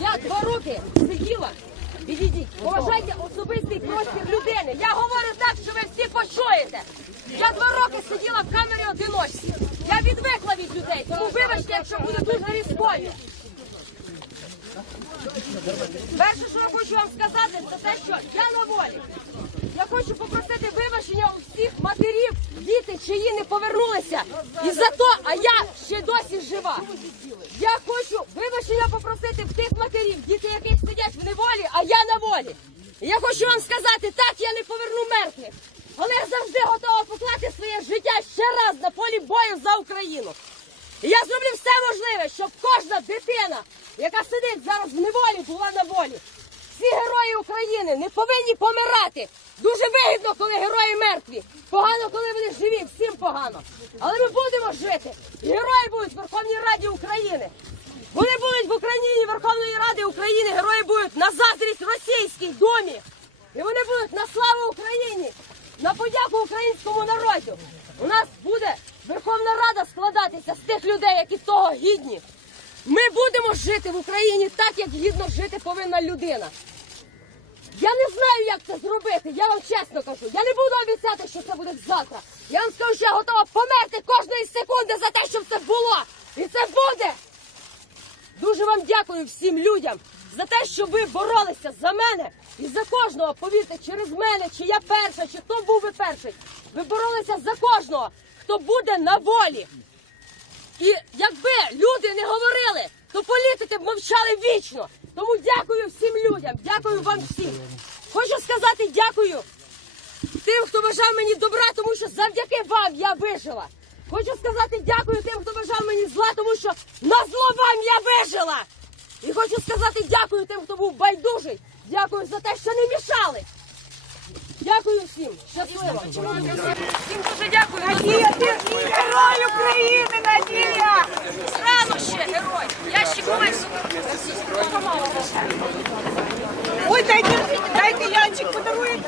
Я два роки сиділа. Відійдіть, поважайте особистий простір людини. Я говорю так, що ви всі почуєте. Я два роки сиділа в камері одиночці. Я відвикла від людей, тому вибачте, якщо буде дуже різкою. Перше, що я хочу вам сказати, це те, що я на волі. Я хочу попросити вибачення у всіх матерів, діти, чиї не повернулися. І за то, а я ще досі жива. Я хочу вибачення попросити в тих матерів, діти яких сидять в неволі, а я на волі. І я хочу вам сказати, так я не поверну мертвих. Але я завжди готова поклати своє життя ще раз на полі бою за Україну. І я зроблю все можливе, щоб кожна дитина, яка сидить зараз в неволі, була на волі. України не повинні помирати. Дуже вигідно, коли герої мертві. Погано, коли вони живі, всім погано. Але ми будемо жити. І герої будуть в Верховній Раді України. Вони будуть в Україні Верховної Ради України. Герої будуть на заздрість російській домі. І вони будуть на славу Україні, на подяку українському народу. У нас буде Верховна Рада складатися з тих людей, які того гідні. Ми будемо жити в Україні так, як гідно жити повинна людина. Я не знаю, як це зробити. Я вам чесно кажу. Я не буду обіцяти, що це буде завтра. Я вам скажу, що я готова померти кожної секунди за те, щоб це було. І це буде. Дуже вам дякую всім людям за те, що ви боролися за мене і за кожного. Повірте, через мене, чи я перша, чи хто був би перший. Ви боролися за кожного, хто буде на волі. І якби люди не говорили, то політики б мовчали вічно. Тому дякую всім людям, дякую вам всім. Хочу сказати дякую тим, хто бажав мені добра, тому що завдяки вам я вижила. Хочу сказати дякую тим, хто бажав мені зла, тому що на зло вам я вижила. І хочу сказати дякую тим, хто був байдужий. Дякую за те, що не мішали. Дякую всім. Щасливо. Всім дуже дякую. Надія, ти герой України, Надія! Рано ще, герой. Я ще колись. Ой, дайте, дайте Янчик подарує.